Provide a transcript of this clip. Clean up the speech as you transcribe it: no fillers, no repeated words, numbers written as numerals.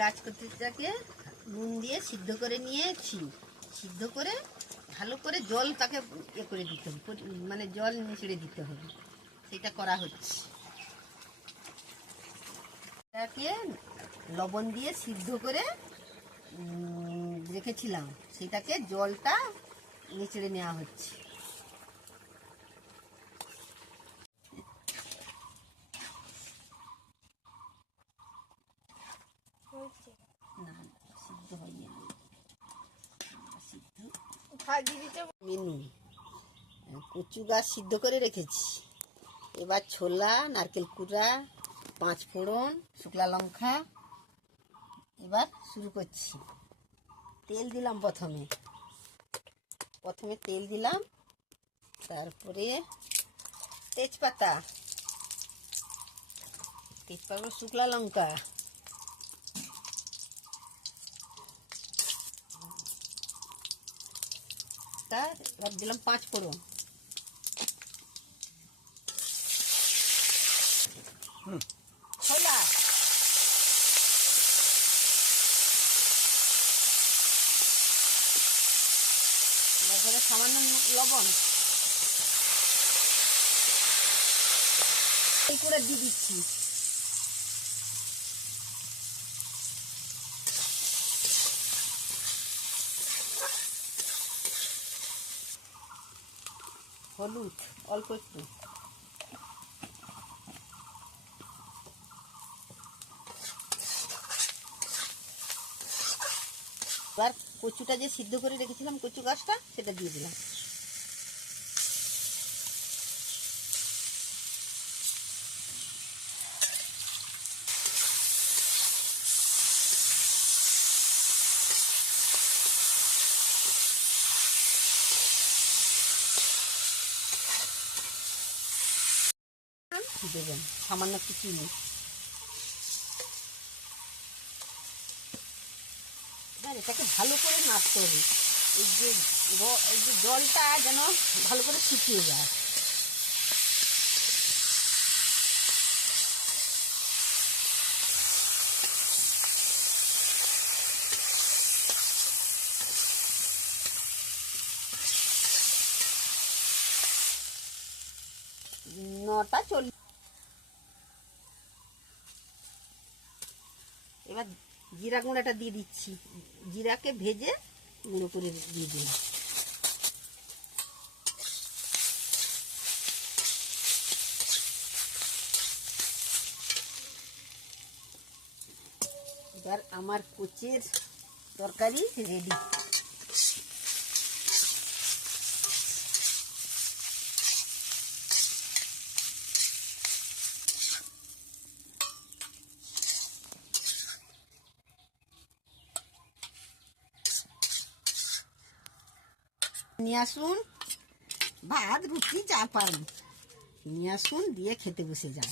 কাজ করতেটাকে নুন দিয়ে সিদ্ধ করে নিয়েছি। সিদ্ধ করে ভালো করে জল তাকে করে দিতে হবে, মানে জল নিচড়ে দিতে হবে, সেটা করা হচ্ছে। এটাকে লবণ দিয়ে সিদ্ধ করে রেখেছিলাম, সেটাকে জলটা নিচড়ে নেওয়া হচ্ছে। না সিদ্ধ হয়নি, মেনু কচু গাছ সিদ্ধ করে রেখেছি। এবার ছোলা, নারকেল কুড়া, 5 ফোড়ন, শুকনো লঙ্কা, এবার শুরু করছি। তেল দিলাম প্রথমে তেল দিলাম, তারপরে তেজপাতা, শুকনো লঙ্কা, এবার দিলাম 5 ফোড়ন, ছোলা, তারপরে সামান্য লবণ এই করে দিয়ে দিচ্ছি। হলুদ অল্প একটু, এবার কচুটা যে সিদ্ধ করে রেখেছিলাম, কচু গাছটা, সেটা দিয়ে দিলাম। দেবেন সামান্য একটু চিনি। এটাকে ভালো করে নাড়তে হবে, এই যে জলটা যেন ভালো করে শুকিয়ে যায়। নটা 40। এবার জিরা গুঁড়াটা দিয়ে দিচ্ছি, জিরাকে ভেজে গুঁড়ো করে দিয়ে দিই। এবার আমার কচুর তরকারি রেডি। নিয়ে আসুন, ভাত রুটি যা পারেন নিয়ে আসুন, দিয়ে খেতে বসে যান।